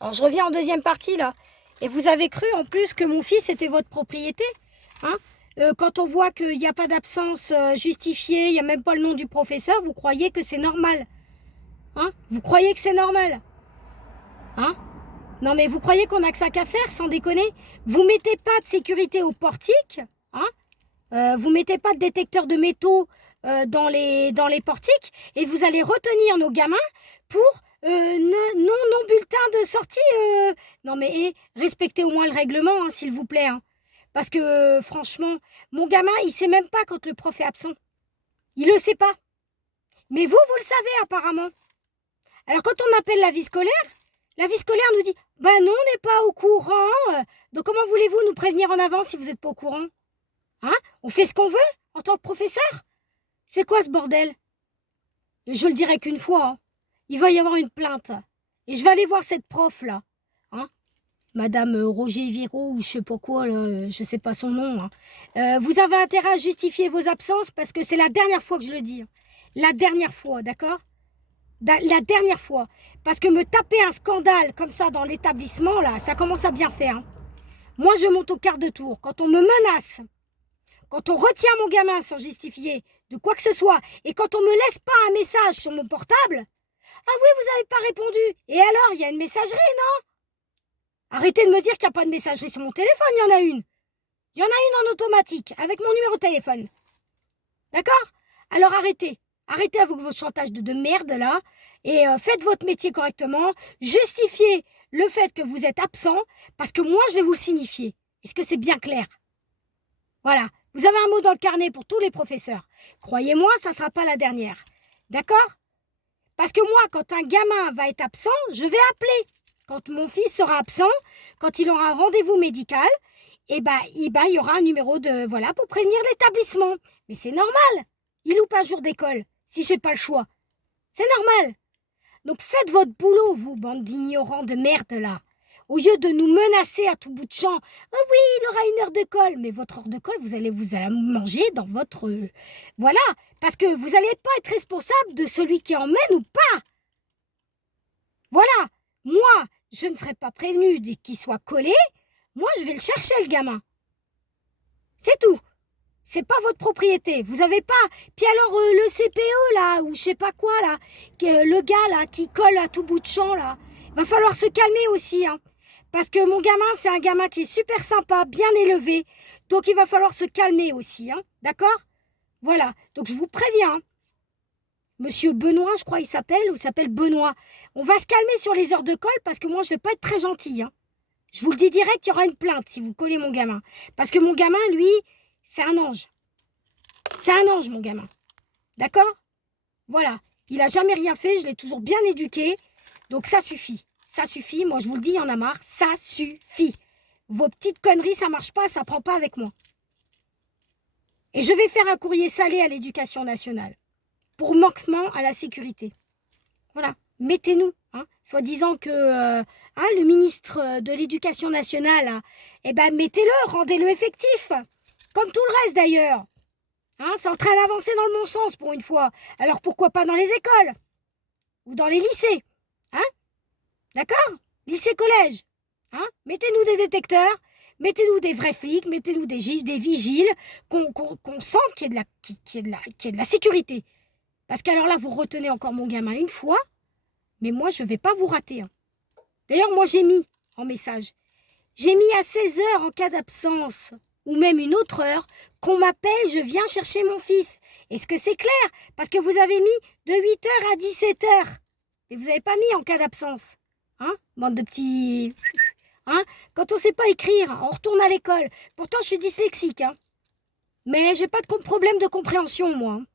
Alors je reviens en deuxième partie là. Et vous avez cru en plus que mon fils était votre propriété, hein? Quand on voit qu'il n'y a pas d'absence justifiée, il n'y a même pas le nom du professeur, vous croyez que c'est normal, hein? Vous croyez que c'est normal, hein? Non mais vous croyez qu'on n'a que ça qu'à faire, sans déconner? Vous mettez pas de sécurité au portique, hein? Vous mettez pas de détecteur de métaux dans les portiques et vous allez retenir nos gamins pour non bulletin de sortie. Non mais respectez au moins le règlement, hein, s'il vous plaît, hein. Parce que franchement, mon gamin, il sait même pas quand le prof est absent. Il le sait pas. Mais vous le savez apparemment. Alors quand on appelle la vie scolaire nous dit bah non, on n'est pas au courant. Donc comment voulez-vous nous prévenir en avance si vous n'êtes pas au courant? Hein? On fait ce qu'on veut en tant que professeur? C'est quoi ce bordel? Et je le dirai qu'une fois, hein. Il va y avoir une plainte. Et je vais aller voir cette prof là. Hein? Madame Roger Viro ou je sais pas quoi, là, je sais pas son nom, hein. Vous avez intérêt à justifier vos absences parce que c'est la dernière fois que je le dis, hein. La dernière fois, d'accord? La dernière fois. Parce que me taper un scandale comme ça dans l'établissement, là, ça commence à bien faire, hein. Moi, je monte au quart de tour. Quand on me menace, quand on retient mon gamin sans justifier de quoi que ce soit, et quand on me laisse pas un message sur mon portable, ah oui, vous n'avez pas répondu. Et alors, il y a une messagerie, non? Arrêtez de me dire qu'il n'y a pas de messagerie sur mon téléphone, il y en a une. Il y en a une en automatique, avec mon numéro de téléphone. D'accord? Alors arrêtez. Arrêtez avec vos chantages de merde, là, et faites votre métier correctement. Justifiez le fait que vous êtes absent, parce que moi, je vais vous le signifier. Est-ce que c'est bien clair? Voilà. Vous avez un mot dans le carnet pour tous les professeurs. Croyez-moi, ça ne sera pas la dernière. D'accord? Parce que moi, quand un gamin va être absent, je vais appeler. Quand mon fils sera absent, quand il aura un rendez-vous médical, il y aura un numéro voilà, pour prévenir l'établissement. Mais c'est normal. Il loupe un jour d'école, si j'ai pas le choix. C'est normal. Donc faites votre boulot, vous, bande d'ignorants de merde, là. Au lieu de nous menacer à tout bout de champ. Oh oui, il aura une heure de colle. Mais votre heure de colle, vous allez manger dans votre... voilà. Parce que vous n'allez pas être responsable de celui qui emmène ou pas. Voilà. Moi, je ne serai pas prévenue qu'il soit collé. Moi, je vais le chercher, le gamin. C'est tout. C'est pas votre propriété. Vous avez pas... Puis alors, le CPE, là, ou je sais pas quoi, là, le gars, là, qui colle à tout bout de champ, là, va falloir se calmer aussi, hein. Parce que mon gamin, c'est un gamin qui est super sympa, bien élevé. Donc, il va falloir se calmer aussi, hein. D'accord? Voilà. Donc, je vous préviens, hein. Monsieur Benoît, je crois il s'appelle, ou il s'appelle Benoît. On va se calmer sur les heures de colle parce que moi, je vais pas être très gentille, hein. Je vous le dis direct, il y aura une plainte si vous collez mon gamin. Parce que mon gamin, lui, c'est un ange. C'est un ange, mon gamin. D'accord? Voilà. Il a jamais rien fait, je l'ai toujours bien éduqué. Donc ça suffit. Ça suffit. Moi, je vous le dis, il y en a marre. Ça suffit. Vos petites conneries, ça marche pas, ça prend pas avec moi. Et je vais faire un courrier salé à l'Éducation nationale pour manquement à la sécurité. Voilà. Mettez-nous, hein, soi-disant que le ministre de l'Éducation nationale, hein, mettez-le, rendez-le effectif. Comme tout le reste d'ailleurs. Hein, c'est en train d'avancer dans le bon sens pour une fois. Alors pourquoi pas dans les écoles? Ou dans les lycées? Hein? D'accord? Lycée-collège. Hein? Mettez-nous des détecteurs, mettez-nous des vrais flics, mettez-nous des vigiles, qu'on sente qu'il y ait de la sécurité. Parce qu'alors là, vous retenez encore mon gamin une fois, mais moi, je ne vais pas vous rater, hein. D'ailleurs, moi, j'ai mis en message, j'ai mis à 16 heures en cas d'absence, ou même une autre heure, qu'on m'appelle, je viens chercher mon fils. Est-ce que c'est clair? Parce que vous avez mis de 8 heures à 17 heures. Et vous n'avez pas mis en cas d'absence. Hein? Bande de petits... Hein? Quand on ne sait pas écrire, on retourne à l'école. Pourtant, je suis dyslexique, hein. Mais j'ai pas de problème de compréhension, moi, hein.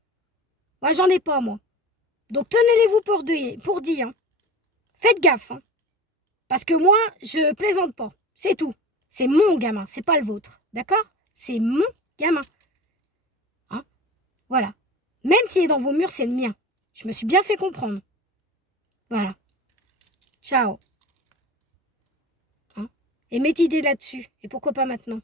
Moi, j'en ai pas, moi. Donc, tenez-les-vous pour dire, hein. Faites gaffe, hein. Parce que moi, je plaisante pas. C'est tout. C'est mon gamin, c'est pas le vôtre. D'accord? C'est mon gamin. Hein? Voilà. Même s'il est dans vos murs, c'est le mien. Je me suis bien fait comprendre. Voilà. Ciao. Hein? Et mettez idée là-dessus. Et pourquoi pas maintenant?